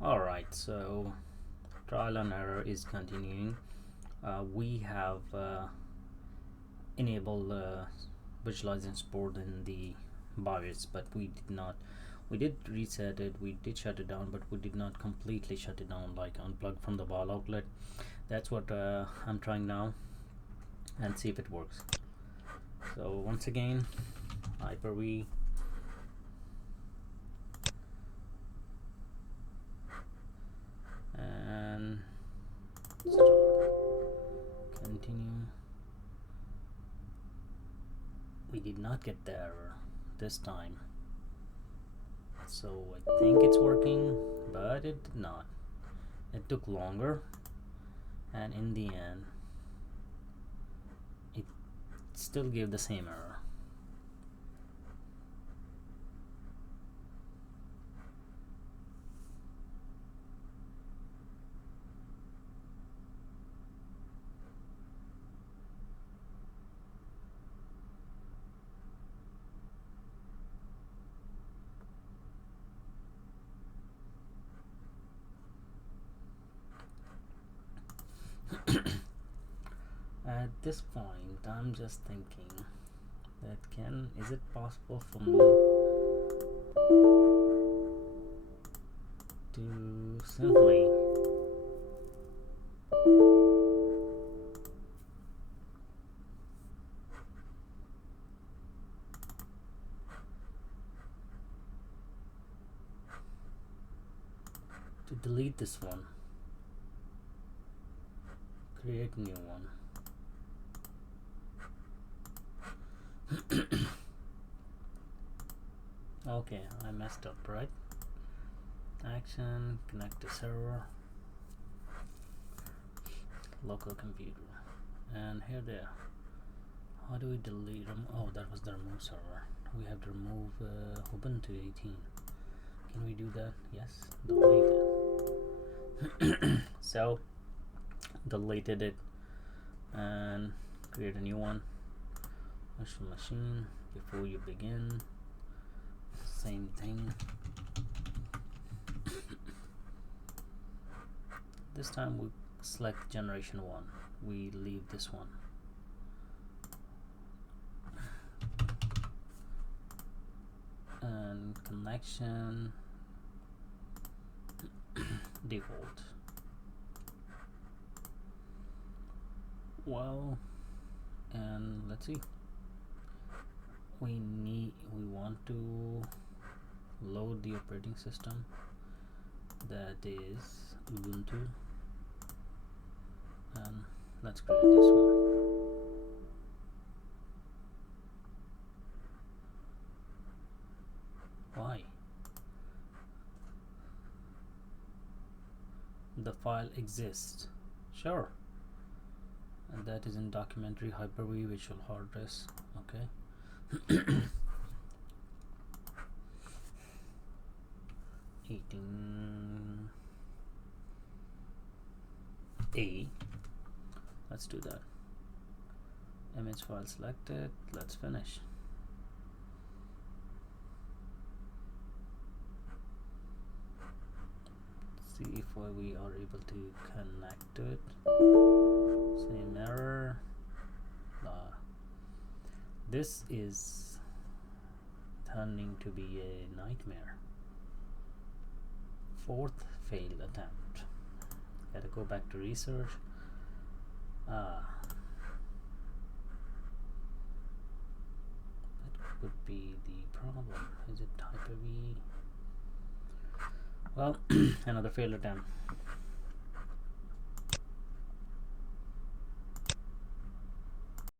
Alright, so trial and error is continuing. We have enabled virtualization support in the BIOS, but we did not. We did reset it, we did shut it down, but we did not completely shut it down, like unplug from the wall outlet. That's what I'm trying now and see if it works. So once again, Hyper-V, and start, continue. We did not get the error this time, so I think it's working, but it did not. It took longer, and in the end it still gave the same error. At this point, I'm just thinking that is it possible for me to simply to delete this one, create new one. Okay, I messed up, right? Action, connect to server, local computer, and here there. How do we delete them? Oh, that was the remove server. We have to remove Ubuntu 18. Can we do that? Yes, delete it. So deleted it and create a new one. Virtual machine. Before you begin, same thing. This time we select generation 1. We leave this one. And connection default. Well, and let's see. We want to load the operating system, that is Ubuntu, and let's create this one. Why? The file exists. Sure. And that is in documentary Hyper-V virtual hard disk. Okay. 18A. Let's do that. Image file selected. Let's finish. See if we are able to connect to it. Same error. This is turning to be a nightmare. Fourth failed attempt. Gotta go back to research. That could be the problem. Is it Hyper-V? Well, another failed attempt.